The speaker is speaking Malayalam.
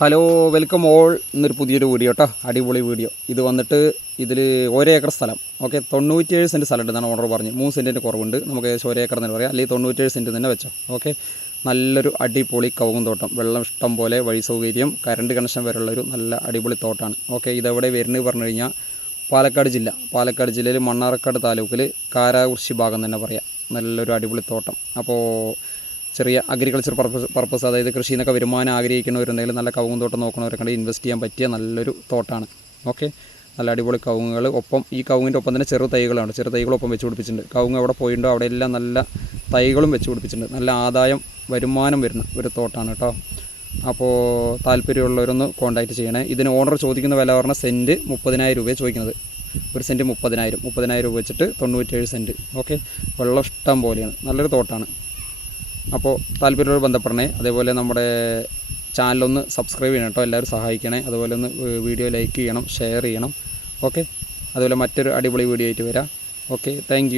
ഹലോ വെൽക്കം ഓൾ എന്നൊരു പുതിയൊരു വീഡിയോ കേട്ടോ അടിപൊളി വീഡിയോ ഇത് വന്നിട്ട് ഇതിൽ ഒരേക്കർ സ്ഥലം. ഓക്കെ തൊണ്ണൂറ്റേഴ് സെന്റ് സ്ഥലം ഉണ്ടെന്നാണ് ഓർഡർ പറഞ്ഞ് മൂന്ന് സെന്റിന്റെ കുറവുണ്ട്. നമുക്ക് ഏകദേശം ഒരേക്കർ എന്ന് പറയാം. അല്ലെങ്കിൽ തൊണ്ണൂറ്റേഴ് സെന്റ് തന്നെ വെച്ചോ. ഓക്കെ നല്ലൊരു അടിപൊളി കവുങ്ങും തോട്ടം. വെള്ളം ഇഷ്ടം പോലെ വഴി സൗകര്യം കറണ്ട് കണക്ഷൻ വരെയുള്ളൊരു നല്ല അടിപൊളി തോട്ടമാണ് ഓക്കെ ഇതെവിടെ വരുന്നത് പറഞ്ഞു കഴിഞ്ഞാൽ പാലക്കാട് ജില്ല. പാലക്കാട് ജില്ലയിൽ മണ്ണാർക്കാട് താലൂക്കിൽ കാരാകുർശി ഭാഗം തന്നെ പറയാം. നല്ലൊരു അടിപൊളി തോട്ടം. അപ്പോൾ ചെറിയ അഗ്രികൾച്ചർ പർപ്പസ് പർപ്പസ് അതായത് കൃഷി എന്നൊക്കെ വരുമാനം ആഗ്രഹിക്കുന്നവരുണ്ടെങ്കിൽ നല്ല കവുങ്ങും തോട്ടം നോക്കണവരൊക്കെ ഇൻവെസ്റ്റ് ചെയ്യാൻ പറ്റിയ നല്ലൊരു തോട്ടാണ്. ഓക്കെ നല്ല അടിപൊളി കവുങ്ങുകൾ ഒപ്പം ഈ കവുങ്ങിന്റെ ഒപ്പം തന്നെ ചെറു തൈകളാണ്. ചെറു തൈകളൊപ്പം വെച്ച് പിടിപ്പിച്ചിട്ടുണ്ട്. കവുങ്ങ് എവിടെ പോയിട്ടുണ്ടോ അവിടെ എല്ലാം നല്ല തൈകളും വെച്ച് പിടിപ്പിച്ചിട്ടുണ്ട്. നല്ല ആദായം വരുമാനം വരുന്ന ഒരു തോട്ടമാണ് കേട്ടോ അപ്പോൾ താല്പര്യമുള്ളവരൊന്ന് കോൺടാക്റ്റ് ചെയ്യണേ. ഇതിന് ഓണർ ചോദിക്കുന്ന വില പറഞ്ഞാൽ സെന്റ് മുപ്പതിനായിരം രൂപയാണ് ചോദിക്കുന്നത്. ഒരു സെന്റ് മുപ്പതിനായിരം. മുപ്പതിനായിരം രൂപ വെച്ചിട്ട് തൊണ്ണൂറ്റേഴ് സെന്റ് ഓക്കെ വെള്ളം ഇഷ്ടം പോലെയാണ്. നല്ലൊരു തോട്ടമാണ് അപ്പോൾ താല്പര്യമുള്ളവർ ബന്ധപ്പെടണേ. അതേപോലെ നമ്മുടെ ചാനലൊന്ന് സബ്സ്ക്രൈബ് ചെയ്യണം കേട്ടോ. എല്ലാവരും സഹായിക്കണേ. അതുപോലെ ഒന്ന് വീഡിയോ ലൈക്ക് ചെയ്യണം ഷെയർ ചെയ്യണം. ഓക്കെ? അതുപോലെ മറ്റൊരു അടിപൊളി വീഡിയോ ആയിട്ട് വരാം. ഓക്കെ? താങ്ക്